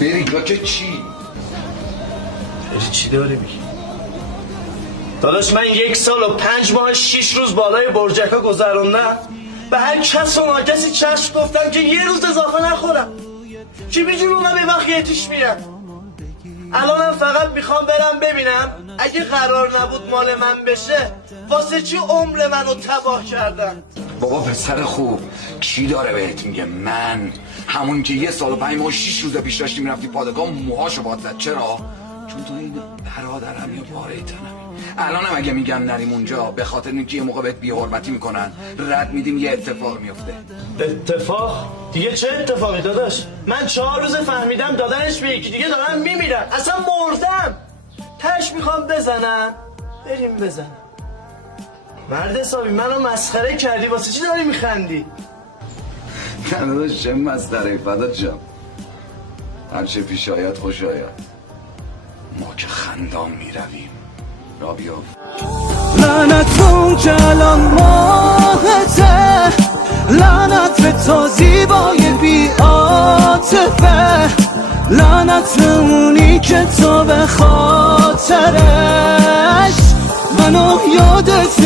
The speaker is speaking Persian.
بریگا که چی؟ چی داری میگی؟ داداش من 1 سال و 5 ماه 6 روز بالای برجکا گذروندم. به هر کس و ناکسی چشم گفتم که 1 روز اضافه نخورم. کی میجونه من به وقت یتیش میرم. الانم فقط میخوام برم ببینم اگه قرار نبود مال من بشه واسه چی عمر منو تباه کردن. بابا پسر خوب کی داره بهت میگه؟ من همون که 1 سال و 5 ماه و 6 روز پیش داشتی میرفتی پادگاه موهاشو باد زد. چرا؟ چون تو این برادرم یا پاره تنمی. الانم اگه میگم نریم اونجا به خاطر اینکه یه موقع بهت بی‌حرمتی میکنن رد میدیم یه اتفاق میفته. اتفاق؟ دیگه چه اتفاقی داداش؟ من 4 روز فهمیدم دادنش به یکی دیگه دارم میمیرم. اصلا مردم. تش میخوام بزنم بریم بزنم. مرد حسابی منو مسخره کردی واسه چی داری میخندی؟ نه داداش چه مسخره فدات شم. هر چه پیش آید خوش آید. ما که خندان میرویم. را بیافت. لعنت اون که الان ماهته، لعنت به تو زیبای بی عاطفه، لعنت اونی که تو به خاطرش منو یادت